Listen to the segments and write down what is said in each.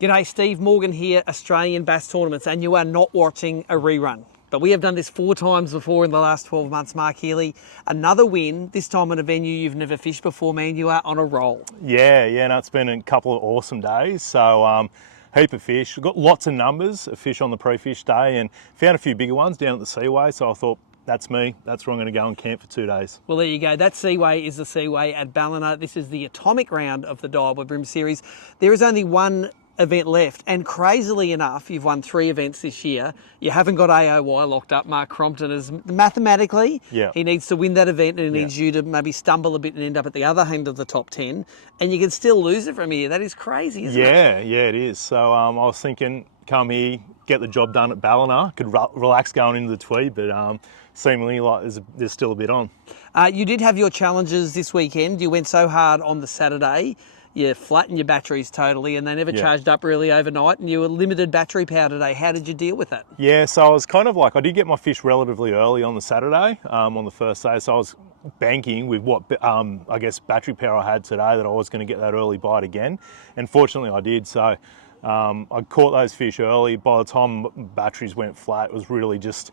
G'day, Steve Morgan here, Australian Bass Tournaments, and you are not watching a rerun. But we have done this 4 times before in the last 12 months, Mark Healey. Another win, this time at a venue you've never fished before, man. You are on a roll. Yeah, no, it's been a couple of awesome days. So, heap of fish. We've got lots of numbers of fish on the pre-fish day and found a few bigger ones down at the seaway. So I thought, that's me. That's where I'm going to go and camp for 2 days. Well, there you go. That seaway is the seaway at Ballina. This is the atomic round of the Daiwa BREAM Series. There is only one event left, and crazily enough, you've won 3 events this year. You haven't got AOY locked up. Mark Crompton is mathematically, he needs to win that event, and he needs you to maybe stumble a bit and end up at the other end of the top 10, and you can still lose it from here. That is crazy, isn't it? Yeah, it is. So I was thinking, come here, get the job done at Ballina. Could relax going into the Tweed, but seemingly like there's still a bit on. You did have your challenges this weekend. You went so hard on the Saturday. You flattened your batteries totally, and they never charged up really overnight, and you were limited battery power today. How did you deal with that? Yeah, so I was kind of like, I did get my fish relatively early on the Saturday, on the first day, so I was banking with what, I guess, battery power I had today that I was going to get that early bite again, and fortunately I did. So I caught those fish early. By the time batteries went flat, it was really just,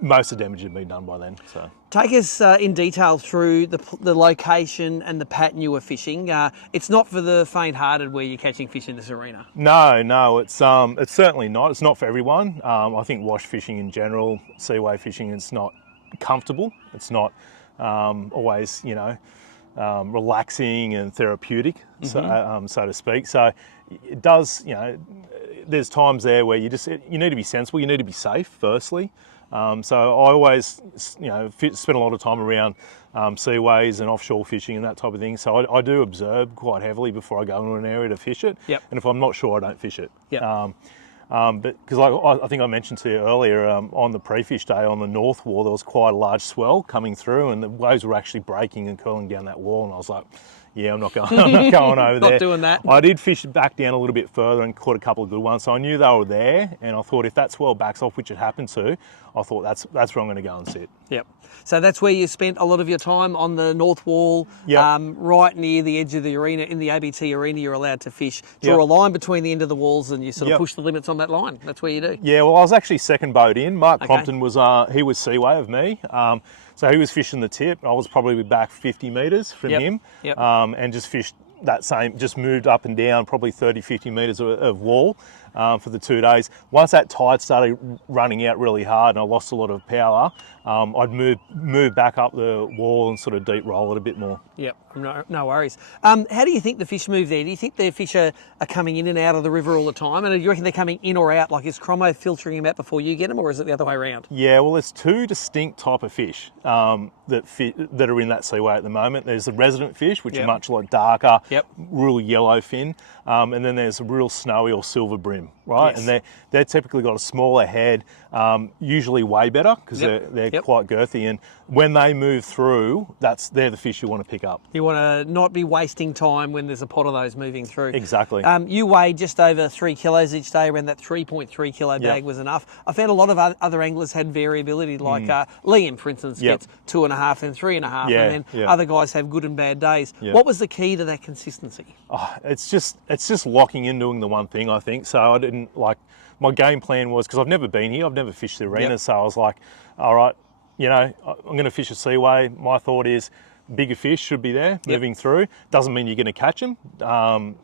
most of the damage had been done by then. So take us in detail through the location and the pattern you were fishing. It's not for the faint-hearted where you're catching fish in this arena. No, it's certainly not. It's not for everyone. I think wash fishing in general, seaway fishing, it's not comfortable. It's not always, relaxing and therapeutic, so to speak. So it does, there's times there where you need to be sensible. You need to be safe, firstly. So I always, spend a lot of time around seaways and offshore fishing and that type of thing. So I do observe quite heavily before I go into an area to fish it. Yep. And if I'm not sure, I don't fish it. Yep. But because I think I mentioned to you earlier, on the pre-fish day on the north wall, there was quite a large swell coming through, and the waves were actually breaking and curling down that wall. And I was like, yeah, I'm not going over there. Not doing that. I did fish back down a little bit further and caught a couple of good ones. So I knew they were there, and I thought if that swell backs off, which it happened to, I thought that's where I'm going to go and sit. Yep. So that's where you spent a lot of your time, on the north wall, right near the edge of the arena. In the ABT arena, you're allowed to fish. Draw a line between the end of the walls, and you sort of push the limits on that line. That's where you do. Yeah, well, I was actually second boat in. Mark Crompton was seaway of me. So he was fishing the tip. I was probably back 50 metres from him, and just fished that same, just moved up and down probably 30, 50 metres of wall for the 2 days. Once that tide started running out really hard and I lost a lot of power, I'd move back up the wall and sort of deep roll it a bit more. Yep, no worries. How do you think the fish move there? Do you think the fish are coming in and out of the river all the time? And do you reckon they're coming in or out? Like, is Cromo filtering them out before you get them, or is it the other way around? Yeah, well, there's 2 distinct type of fish that are in that seaway at the moment. There's the resident fish, which are much like darker, real yellow fin, and then there's a real snowy or silver brim, right? Yes. And they're typically got a smaller head, usually way better because they're quite girthy. And when they move through, they're the fish you want to pick up. You want to not be wasting time when there's a pot of those moving through. Exactly. You weighed just over 3 kilos each day, around that 3.3 kilo bag was enough. I found a lot of other anglers had variability, like Liam, for instance, gets 2.5 and 3.5, and then other guys have good and bad days. What was the key to that consistency? Oh, it's just locking in doing the one thing, I think. So I didn't my game plan was, because I've never been here, I've never fished the arena, so I was like, all right, I'm going to fish a seaway. My thought is bigger fish should be there moving through. Doesn't mean you're going to catch them.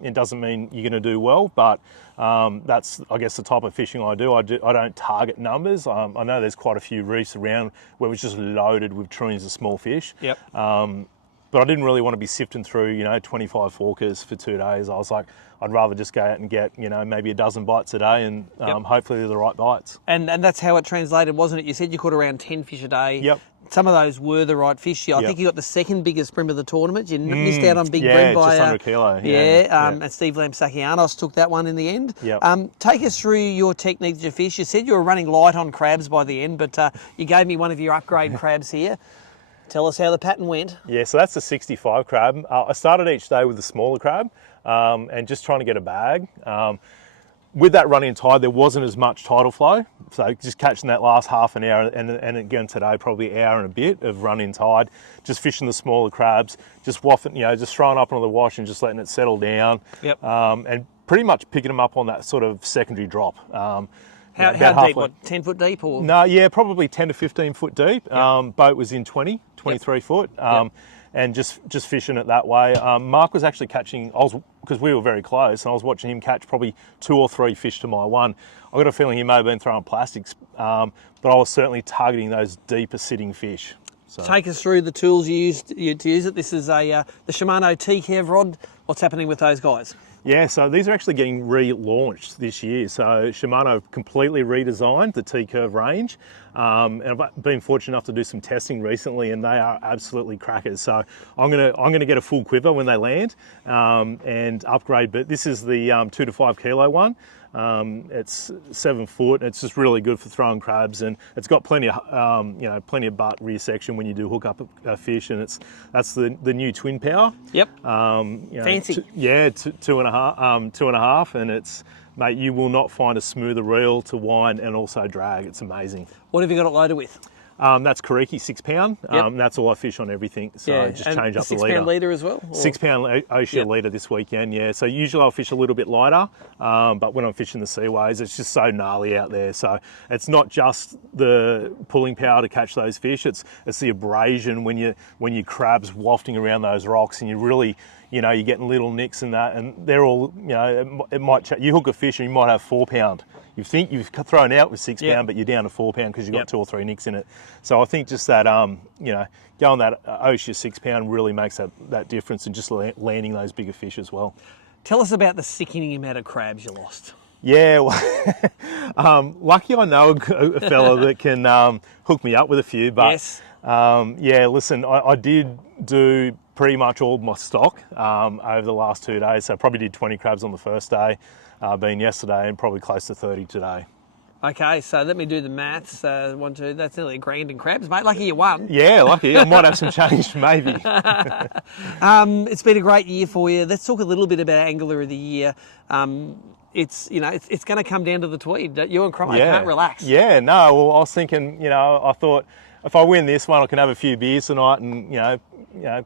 It doesn't mean you're going to do well, but that's, I guess, the type of fishing I do. I don't target numbers. I know there's quite a few reefs around where it's just loaded with trillions of small fish. But I didn't really want to be sifting through, 25 forkers for 2 days. I was like, I'd rather just go out and get, maybe a dozen bites a day, and hopefully they're the right bites. And that's how it translated, wasn't it? You said you caught around 10 fish a day. Yep. Some of those were the right fish. I think you got the second biggest bream of the tournament. You missed out on big bream by just under a kilo. And Steve Lamsakianos took that one in the end. Take us through your technique to fish. You said you were running light on crabs by the end, but you gave me one of your upgrade crabs here. Tell us how the pattern went. Yeah, so that's the 65 crab. I started each day with the smaller crab and just trying to get a bag. with that running tide, there wasn't as much tidal flow. So just catching that last half an hour, and again today, probably an hour and a bit of running tide, just fishing the smaller crabs, just wafting, just throwing up onto the wash and just letting it settle down. Yep. And pretty much picking them up on that sort of secondary drop. How deep? What, 10 foot deep? Or? No, yeah, probably 10 to 15 foot deep. Yep. Boat was in 23 foot. And just fishing it that way. Mark was actually catching, because we were very close, and I was watching him catch probably 2 or 3 fish to my one. I got a feeling he may have been throwing plastics, but I was certainly targeting those deeper sitting fish. So. Take us through the tools you used to use it. This is the Shimano T-Kev rod. What's happening with those guys? Yeah, so these are actually getting relaunched this year. So Shimano have completely redesigned the T-Curve range. And I've been fortunate enough to do some testing recently, and they are absolutely crackers. So I'm gonna get a full quiver when they land and upgrade. But this is the 2 to 5 kilo one. It's 7 foot. It's just really good for throwing crabs, and it's got plenty of plenty of butt rear section when you do hook up a fish, and that's the new twin power. Yep. Fancy. 2.5, and it's, mate, you will not find a smoother reel to wind and also drag. It's amazing. What have you got it loaded with? That's Kariki 6 pound. Yep. That's all I fish on everything. So just change up the leader. 6 pound leader as well? Or? 6 pound Ocean leader this weekend, yeah. So usually I'll fish a little bit lighter, but when I'm fishing the seaways, it's just so gnarly out there. So it's not just the pulling power to catch those fish, it's the abrasion when you crabs wafting around those rocks, and you really, you're getting little nicks in that, and they're all, it might, you hook a fish and you might have 4 pound. You think you've thrown out with 6 pound, but you're down to 4 pound because you've got 2 or 3 nicks in it. So I think just that, going that Ocean 6 pound really makes that difference, and just landing those bigger fish as well. Tell us about the sickening amount of crabs you lost. Yeah, well, lucky I know a fella that can hook me up with a few, but yes. Listen, I did do pretty much all of my stock over the last 2 days. So I probably did 20 crabs on the first day, being yesterday, and probably close to 30 today. Okay, so let me do the maths. 1, 2, that's nearly $1,000 in crabs, mate. Lucky you won. Yeah, lucky. I might have some change, maybe. It's been a great year for you. Let's talk a little bit about Angler of the Year. It's going to come down to the Tweed. You and Cromo can't relax. Yeah, no. Well, I was thinking, I thought if I win this one, I can have a few beers tonight, and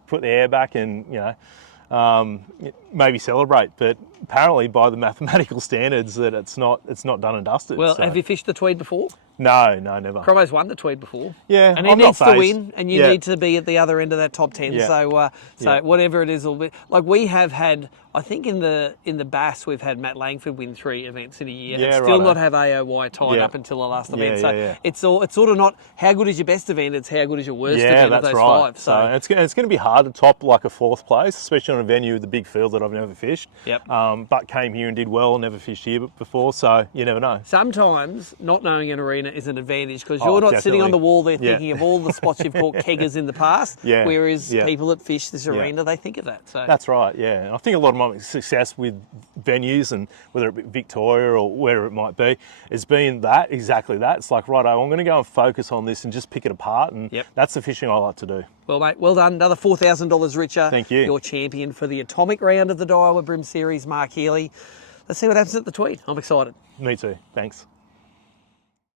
put the air back, and maybe celebrate. But apparently, by the mathematical standards, that it's not done and dusted. Well, so. Have you fished the Tweed before? No, never. Cromo's won the Tweed before. Yeah, and he needs to win, and you need to be at the other end of that top 10. Yeah. So whatever it is, will be like we have had. I think in the Bass we've had Matt Langford win 3 events in a year and still not have AOY tied up until the last event. It's sort of not how good is your best event, it's how good is your worst event of those 5. So it's going to be hard to top like a 4th place, especially on a venue with a big field that I've never fished. Yep. But came here and did well, never fished here before, so you never know. Sometimes not knowing an arena is an advantage, because you're not sitting on the wall there thinking of all the spots you've caught keggers in the past, whereas people that fish this arena, they think of that. So that's right, yeah. And I think a lot of my success with venues, and whether it be Victoria or wherever it might be, has been exactly that. It's like, righto, I'm going to go and focus on this and just pick it apart, and that's the fishing I like to do. Well, mate, well done. Another $4,000 richer. Thank you. Your champion for the atomic round of the Daiwa BREAM Series, Mark Healey. Let's see what happens at the Tweed. I'm excited. Me too. Thanks.